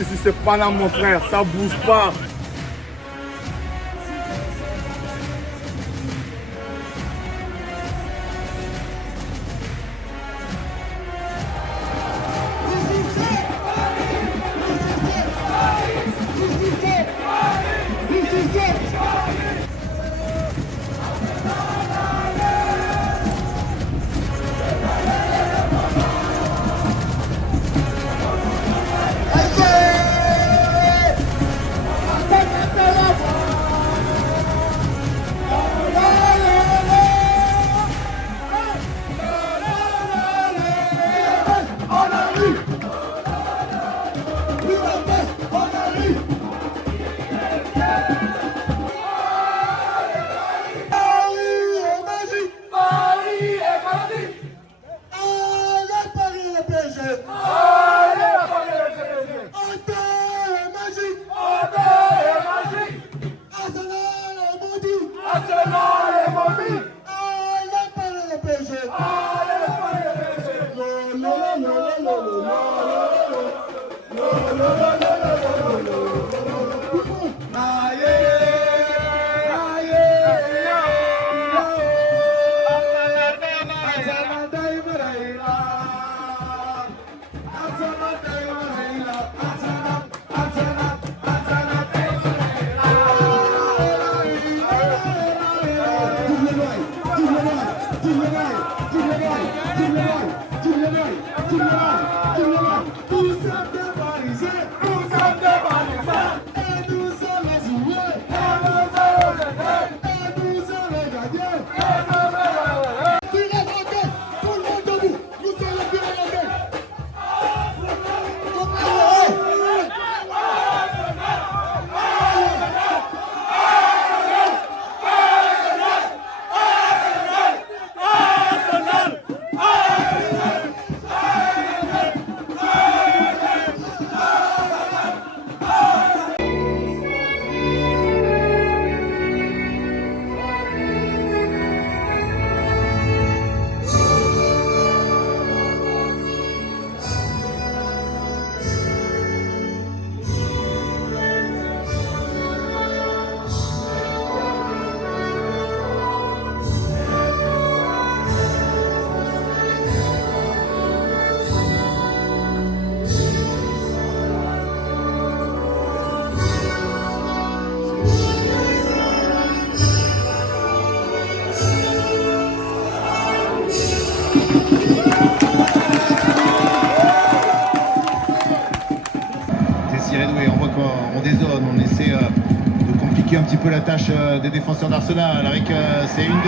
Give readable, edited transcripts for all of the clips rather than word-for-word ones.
ici c'est Paname mon frère, ça bouge pas. On essaie de compliquer un petit peu la tâche des défenseurs d'Arsenal avec ces 1-2. Le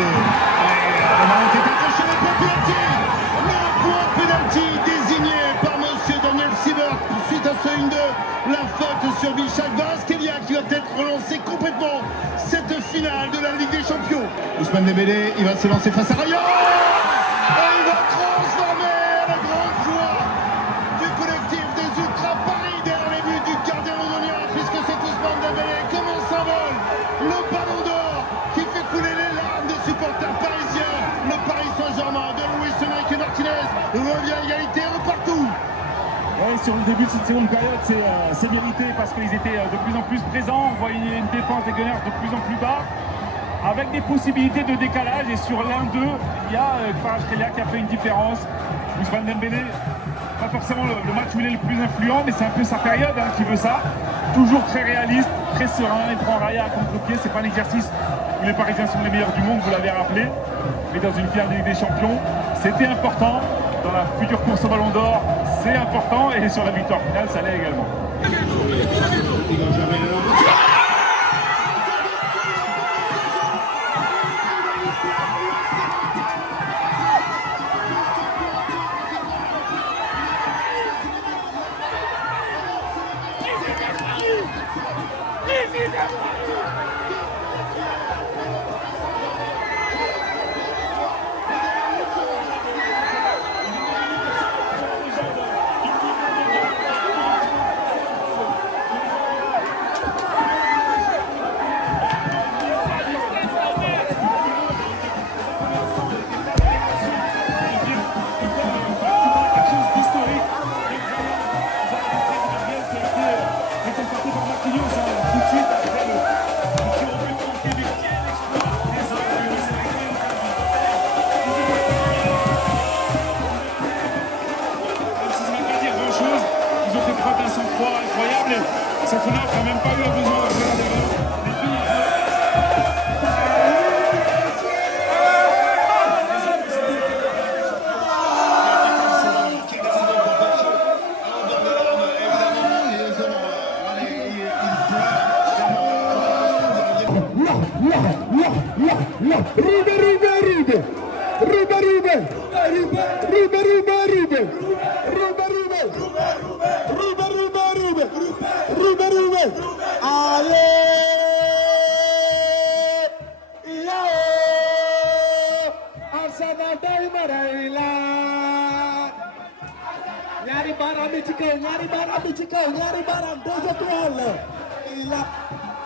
point penalty désigné par monsieur Daniel Siebert suite à ce 1-2. La faute sur Michel Kvaratskhelia qui va peut-être relancer complètement cette finale de la Ligue des Champions. Ousmane Dembélé, il va se lancer face à Raya. Et il va transformer la grande joie du collectif des Ultras Paris derrière les buts du gardien londonien, puisque c'est Ousmane Dembélé comme un symbole. Le ballon d'or qui fait couler les larmes des supporters parisiens. Le Paris Saint-Germain de Luis Enrique Martinez revient à égalité un partout. Ouais, sur le début de cette seconde période, c'est mérité parce qu'ils étaient de plus en plus présents. On voit une défense des Gunners de plus en plus bas, avec des possibilités de décalage. Et sur l'1-2, il y a Kvaratskhelia qui a fait une différence. Ousmane Dembélé, pas forcément le match où il est le plus influent, mais c'est un peu sa période qui veut ça. Toujours très réaliste, très serein. Il prend Raya à contre-pied. C'est pas un exercice où les Parisiens sont les meilleurs du monde, vous l'avez rappelé. Mais dans une finale de Ligue des Champions, c'était important. Dans la future course au Ballon d'Or, c'est important. Et sur la victoire finale, ça l'est également.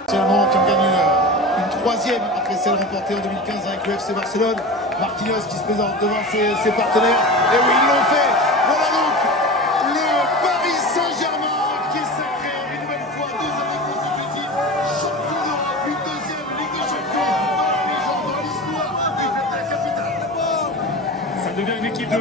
Seulement qui en gagne une troisième après celle remportée en 2015 avec le FC Barcelone. Marquinhos qui se présente devant ses partenaires. Et oui, ils l'ont fait. Voilà donc le Paris Saint-Germain qui est sacré une nouvelle fois 2 années consécutives. Champion d'Europe, une deuxième Ligue des Champions dans la légende, dans l'histoire de la capitale. Ça devient une équipe de